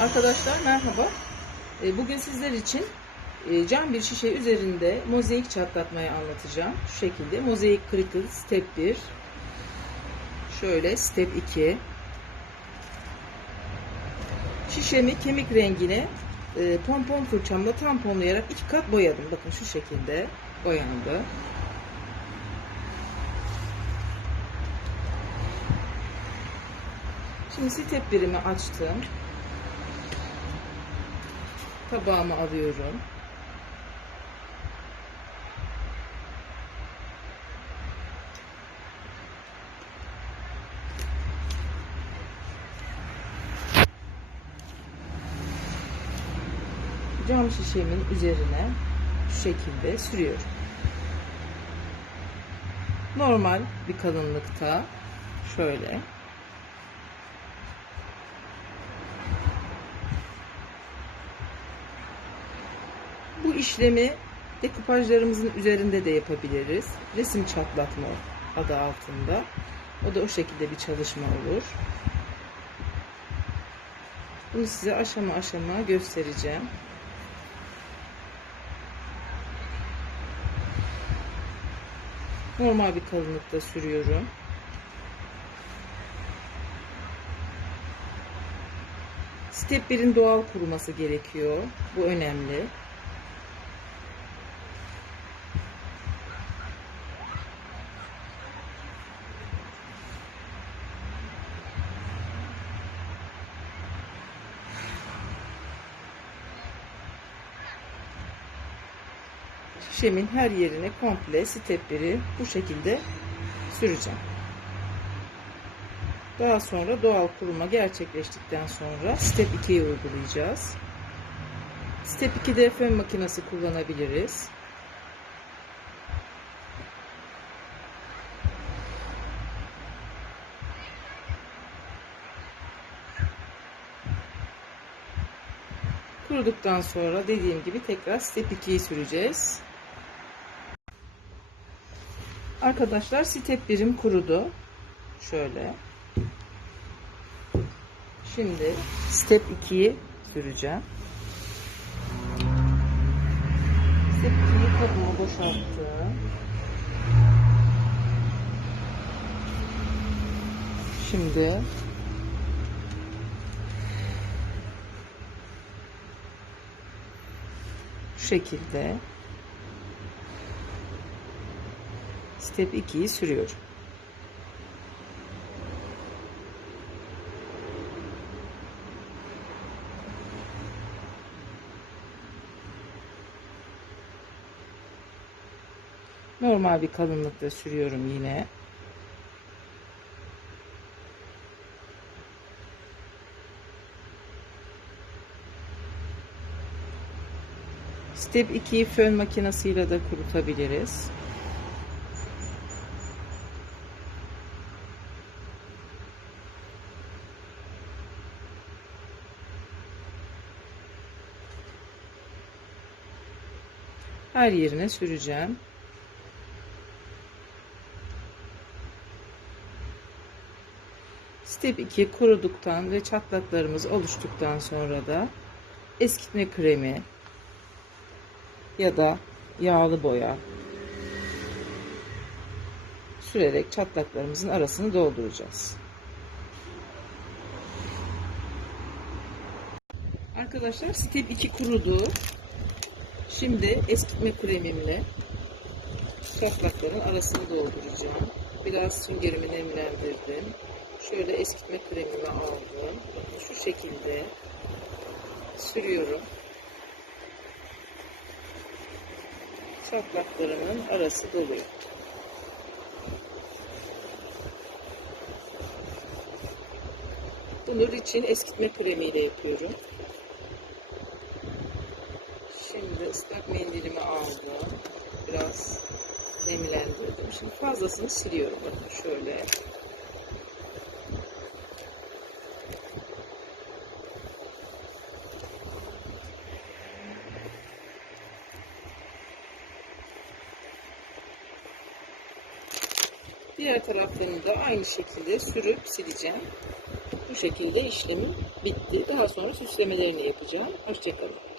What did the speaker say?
Arkadaşlar merhaba. E, Bugün sizler için e, cam bir şişe üzerinde mozaik çatlatmayı anlatacağım. Şu şekilde mozaik crinkle step 1. Şöyle step 2. Şişemi kemik rengine e, pompon fırçamla tamponlayarak iki kat boyadım. Bakın şu şekilde boyandı. Şimdi step birimi açtım. Tabağımı alıyorum. Cam şişemin üzerine şu şekilde sürüyorum. Normal bir kalınlıkta şöyle Bu işlemi dekupajlarımızın üzerinde de yapabiliriz. Resim çatlatma adı altında. O da o şekilde bir çalışma olur. Bunu size aşama aşama göstereceğim. Normal bir kalınlıkta sürüyorum. Step 1'in doğal kuruması gerekiyor. Bu önemli. Şişemin her yerine komple stepleri bu şekilde süreceğim. Daha sonra doğal kuruma gerçekleştikten sonra step 2'yi uygulayacağız. Step 2'de fön makinesi kullanabiliriz. Kuruduktan sonra dediğim gibi tekrar step 2'yi süreceğiz. Arkadaşlar step 1'im kurudu. Şöyle. Şimdi step 2'yi süreceğim. Step 2'yi kabıma boşalttım. Şimdi şu şekilde step 2'yi sürüyorum. Normal bir kalınlıkta sürüyorum yine. Step 2'yi fön makinesiyle de kurutabiliriz. Her yerine süreceğim. Step 2 kuruduktan ve çatlaklarımız oluştuktan sonra da eskitme kremi ya da yağlı boya sürerek çatlaklarımızın arasını dolduracağız. Arkadaşlar step 2 kurudu. Şimdi eskitme kremimle çatlakların arasını dolduracağım. Biraz süngerimi nemlendirdim. Şöyle eskitme kremimi aldım. Bakın şu şekilde sürüyorum. Çatlaklarımın arası doluyor. Bunu için eskitme kremiyle yapıyorum. Şimdi ıslak mendilimi aldım. Biraz nemlendirdim. Şimdi fazlasını siliyorum. Bakın şöyle. Diğer taraflarını da aynı şekilde sürüp sileceğim. Bu şekilde işlemim bitti. Daha sonra süslemelerini yapacağım. Hoşçakalın.